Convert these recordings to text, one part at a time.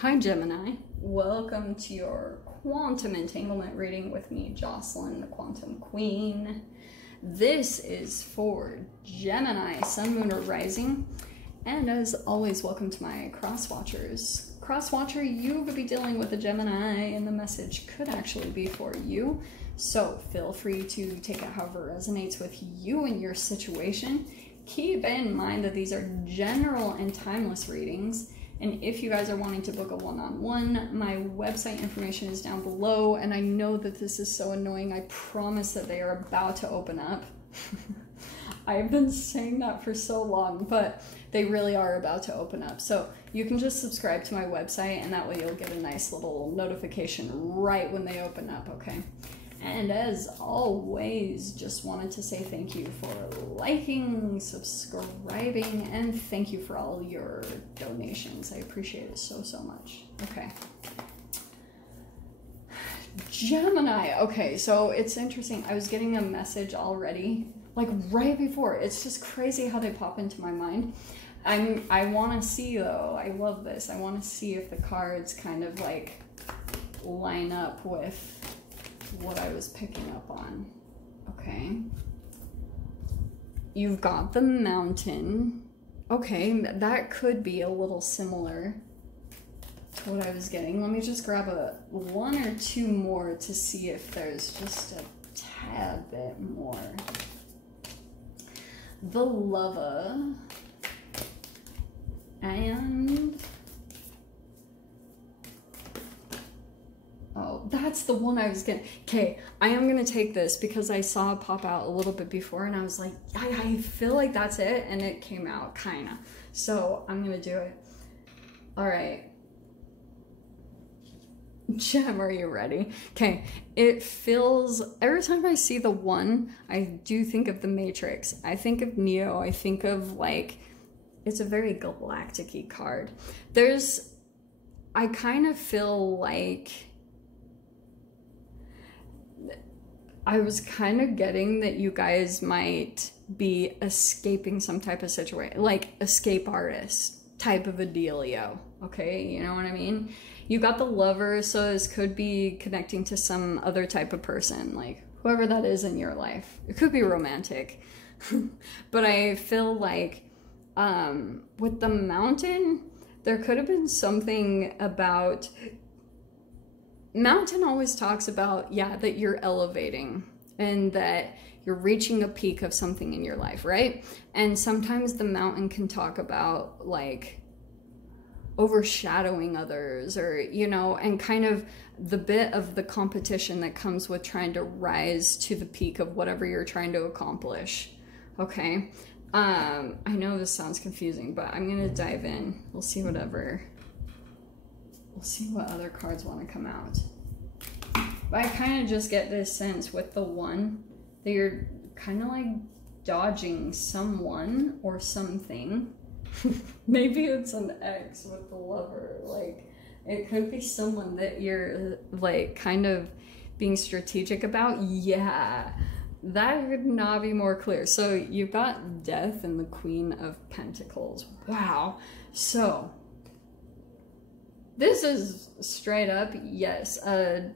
Hi Gemini, welcome to your quantum entanglement reading with me, Jocelyn, the Quantum Queen. This is for Gemini, Sun, Moon, or Rising. And as always, welcome to my cross watchers. Cross watcher, you could be dealing with a Gemini and the message could actually be for you. So feel free to take it however resonates with you and your situation. Keep in mind that these are general and timeless readings. And if you guys are wanting to book a one-on-one, my website information is down below. And I know that this is so annoying. I promise that they are about to open up. I've been saying that for so long, but they really are about to open up. So you can just subscribe to my website and that way you'll get a nice little notification right when they open up, okay? And as always, just wanted to say thank you for liking, subscribing, and thank you for all your donations. I appreciate it so, so much. Okay. Gemini. Okay, so it's interesting. I was getting a message already, like right before. It's just crazy how they pop into my mind. I want to see, though. I love this. I want to see if the cards kind of like line up with what I was picking up on. Okay. You've got the Mountain. Okay, that could be a little similar to what I was getting. Let me just grab one or two more to see if there's just a tad bit more. The Lover. And oh, that's the one I was getting. Okay, I am going to take this because I saw it pop out a little bit before and I was like, I feel like that's it. And it came out, kind of. So I'm going to do it. All right. Gem, are you ready? Okay, it feels, every time I see the one, I do think of the Matrix. I think of Neo. I think of like, it's a very galactic-y card. I kind of feel like, I was kind of getting that you guys might be escaping some type of situation, like escape artist type of a dealio, okay? You know what I mean? You got the Lover, so this could be connecting to some other type of person, like whoever that is in your life. It could be romantic. But I feel like with the Mountain, there could have been something about... Mountain always talks about, yeah, that you're elevating and that you're reaching a peak of something in your life, right? And sometimes the Mountain can talk about like overshadowing others or, you know, and kind of the bit of the competition that comes with trying to rise to the peak of whatever you're trying to accomplish, okay? I know this sounds confusing, but I'm going to dive in. We'll see what other cards want to come out. But I kind of just get this sense with the one that you're kind of like dodging someone or something. Maybe it's an ex with the Lover. Like, it could be someone that you're like kind of being strategic about. Yeah, that could not be more clear. So you've got Death and the Queen of Pentacles. Wow. So this is straight up, yes, a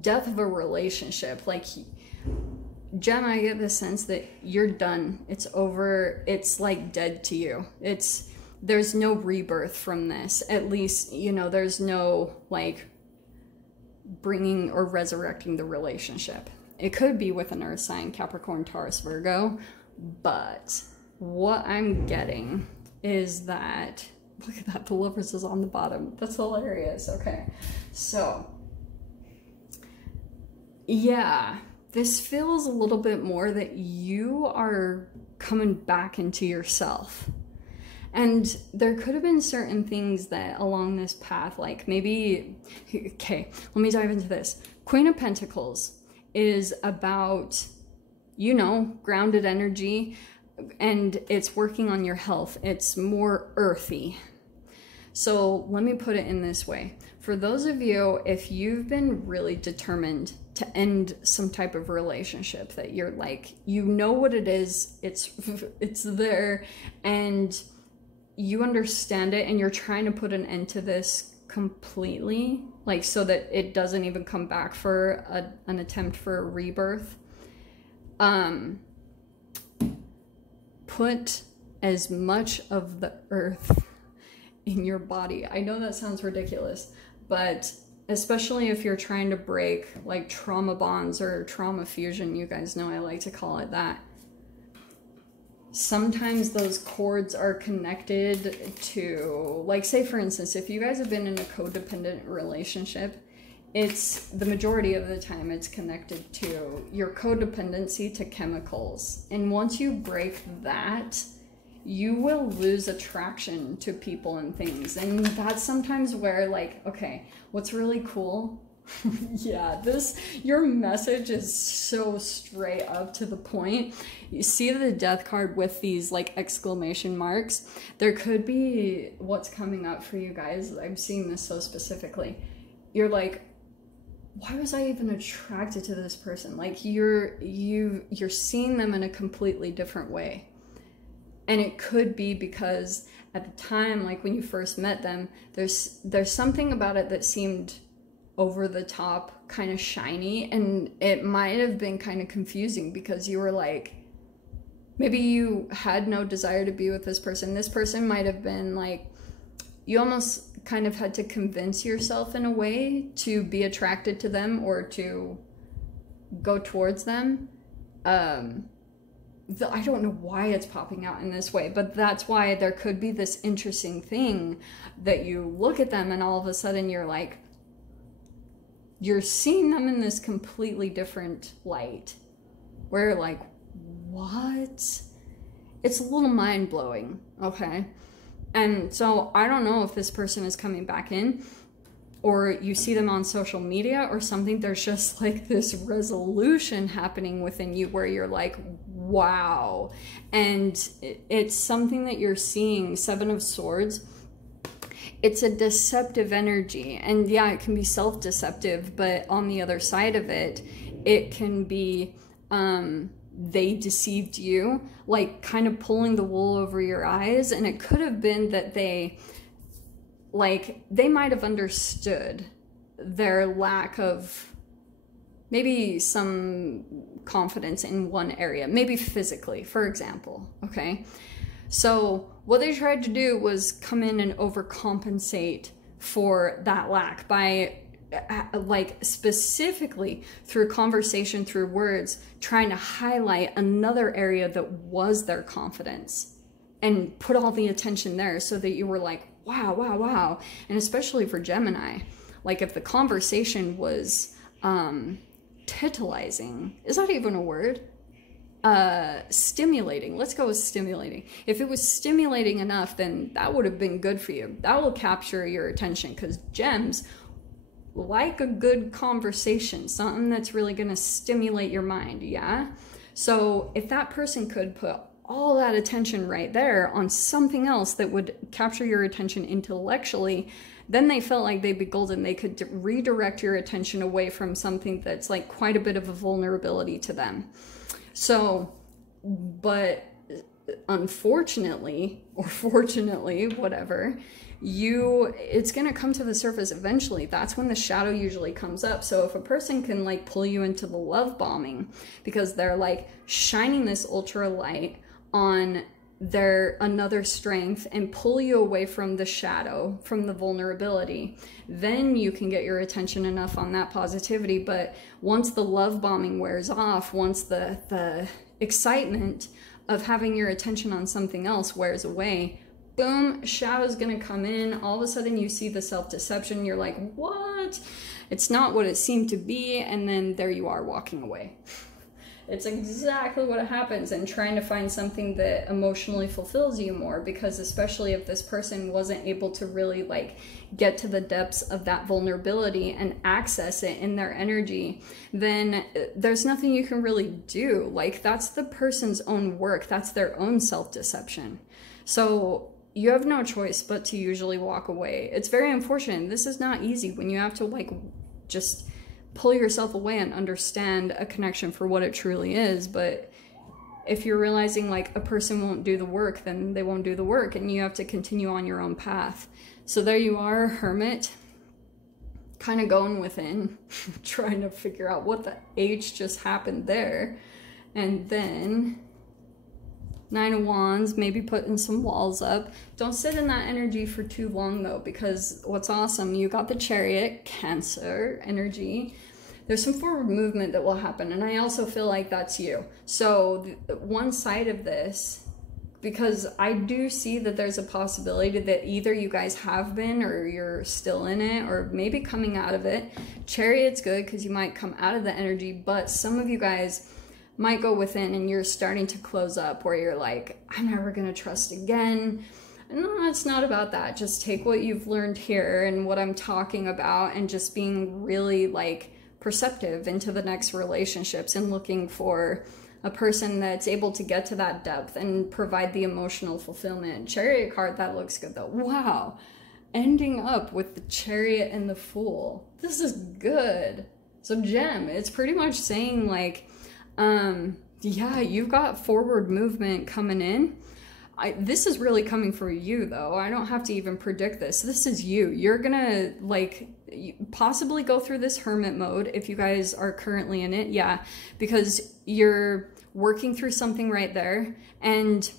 death of a relationship. Like, Jen, I get the sense that you're done. It's over. It's like dead to you. There's no rebirth from this. At least, you know, there's no like bringing or resurrecting the relationship. It could be with an earth sign, Capricorn, Taurus, Virgo, but what I'm getting is that, look at that, the Lovers is on the bottom. That's hilarious. Okay, so yeah, this feels a little bit more that you are coming back into yourself. And there could have been certain things that along this path, like maybe, okay, let me dive into this. Queen of Pentacles is about, you know, grounded energy, and it's working on your health. It's more earthy. So let me put it in this way. For those of you, if you've been really determined to end some type of relationship that you're like, you know what it is, it's there, and you understand it, and you're trying to put an end to this completely, like so that it doesn't even come back for an attempt for a rebirth. Put as much of the earth in your body. I know that sounds ridiculous, but especially if you're trying to break like trauma bonds or trauma fusion, you guys know I like to call it that. Sometimes those cords are connected to, like, say for instance, if you guys have been in a codependent relationship, it's the majority of the time it's connected to your codependency to chemicals. And once you break that, you will lose attraction to people and things. And that's sometimes where, like, okay, what's really cool? Yeah, your message is so straight up to the point. You see the death card with these like exclamation marks. There could be what's coming up for you guys. I'm seeing this so specifically. You're like, why was I even attracted to this person? Like you're seeing them in a completely different way. And it could be because at the time, like when you first met them, there's something about it that seemed over the top, kind of shiny, and it might have been kind of confusing because you were like, maybe you had no desire to be with this person. This person might have been like, you almost kind of had to convince yourself in a way to be attracted to them or to go towards them. I don't know why it's popping out in this way, but that's why there could be this interesting thing that you look at them and all of a sudden you're like, you're seeing them in this completely different light where you're like, what? It's a little mind-blowing, okay? And so I don't know if this person is coming back in or you see them on social media or something. There's just like this resolution happening within you where you're like, wow. And it's something that you're seeing. 7 of Swords. It's a deceptive energy, and yeah, it can be self-deceptive, but on the other side of it, it can be they deceived you, like kind of pulling the wool over your eyes. And it could have been that they might have understood their lack of maybe some confidence in one area, maybe physically, for example, okay? So what they tried to do was come in and overcompensate for that lack by like specifically through conversation, through words, trying to highlight another area that was their confidence and put all the attention there so that you were like, wow, wow, wow. And especially for Gemini, like if the conversation was tantalizing, is that even a word? Stimulating. Let's go with stimulating. If it was stimulating enough, then that would have been good for you. That will capture your attention because gems like a good conversation, something that's really going to stimulate your mind, yeah? So if that person could put all that attention right there on something else that would capture your attention intellectually, then they felt like they'd be golden. They could redirect your attention away from something that's like quite a bit of a vulnerability to them. So, but unfortunately, or fortunately, whatever, it's going to come to the surface eventually. That's when the shadow usually comes up. So if a person can like pull you into the love bombing because they're like shining this ultra light on their another strength and pull you away from the shadow, from the vulnerability, then you can get your attention enough on that positivity. But once the love bombing wears off, once the excitement of having your attention on something else wears away, boom, shadow's gonna come in. All of a sudden you see the self-deception. You're like, what? It's not what it seemed to be. And then there you are walking away. It's exactly what happens, and trying to find something that emotionally fulfills you more, because especially if this person wasn't able to really like get to the depths of that vulnerability and access it in their energy, then there's nothing you can really do. Like that's the person's own work. That's their own self-deception. So you have no choice but to usually walk away. It's very unfortunate. This is not easy when you have to like just pull yourself away and understand a connection for what it truly is, but if you're realizing like a person won't do the work, then they won't do the work and you have to continue on your own path. So there you are, Hermit, kind of going within, trying to figure out what the H just happened there. And then Nine of Wands, maybe putting some walls up. Don't sit in that energy for too long though, because what's awesome, you got the Chariot, Cancer energy. There's some forward movement that will happen, and I also feel like that's you. So one side of this, because I do see that there's a possibility that either you guys have been or you're still in it or maybe coming out of it. Chariot's good because you might come out of the energy, but some of you guys might go within and you're starting to close up where you're like, I'm never going to trust again. No, it's not about that. Just take what you've learned here and what I'm talking about and just being really like perceptive into the next relationships and looking for a person that's able to get to that depth and provide the emotional fulfillment. Chariot card, that looks good though. Wow. Ending up with the Chariot and the Fool. This is good. So Gem, it's pretty much saying like, yeah, you've got forward movement coming in. This is really coming for you though. I don't have to even predict this. This is you. You're gonna like possibly go through this hermit mode if you guys are currently in it. Yeah, because you're working through something right there. And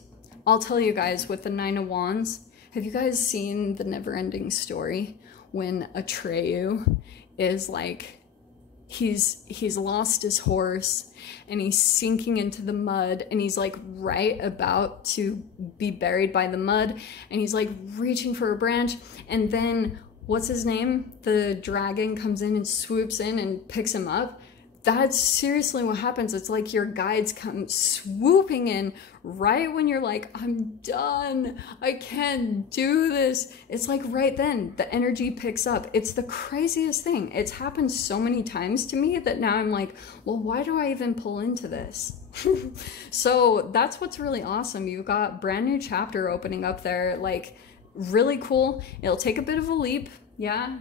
I'll tell you guys, with the Nine of Wands, have you guys seen the Never Ending Story when Atreyu is like, he's lost his horse and he's sinking into the mud and he's like right about to be buried by the mud and he's like reaching for a branch, and then what's his name, the dragon comes in and swoops in and picks him up? That's seriously what happens. It's like your guides come swooping in right when you're like, I'm done, I can't do this. It's like right then the energy picks up. It's the craziest thing. It's happened so many times to me that now I'm like, well, why do I even pull into this? So that's what's really awesome. You've got brand new chapter opening up there, like really cool. It'll take a bit of a leap, yeah.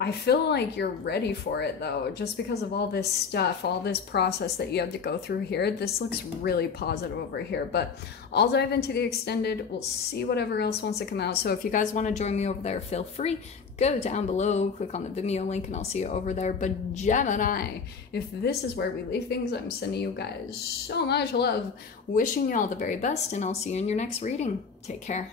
I feel like you're ready for it though, just because of all this stuff, all this process that you have to go through here. This looks really positive over here, but I'll dive into the extended. We'll see whatever else wants to come out. So if you guys want to join me over there, feel free. Go down below, click on the Vimeo link, and I'll see you over there. But Gemini, if this is where we leave things, I'm sending you guys so much love, wishing you all the very best, and I'll see you in your next reading. Take care.